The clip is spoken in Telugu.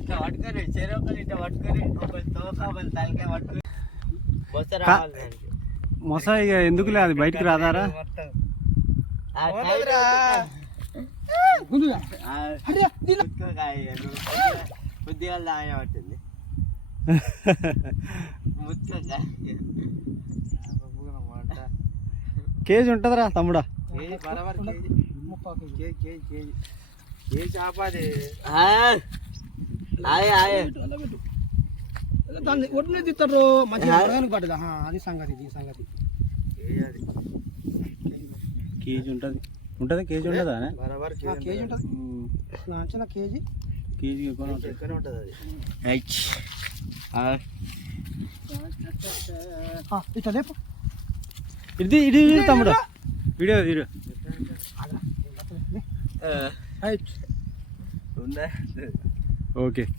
ఇట్లా పట్టుకొని చెరొకరు ఇట్లా పట్టుకొని ఒకరు తోక ఒకరు తలకాయ పట్టుకొని బొస రావాలి దానికి. మొస ఇక ఎందుకు లేదు బయటికి రాదారా? మొత్తం కొద్దిగా దాని పట్టింది ముత్తుకాయ. కేజీ ఉంటుందిరా తమ్ముడా? దాన్ని ఒడ్డునే తిత్తారు మంచిగా పడ్డదా? అది సంగతి. ఈ సంగతి కేజీ ఉంటుంది. కేజీ ఉండదా? కేజీ ఉంటుంది. అంచనా కేజీ ఎక్కువనే ఉంటుంది అది. ఇట్లా లేపు. ఇది తమ్ముడు వీడియో ఓకే.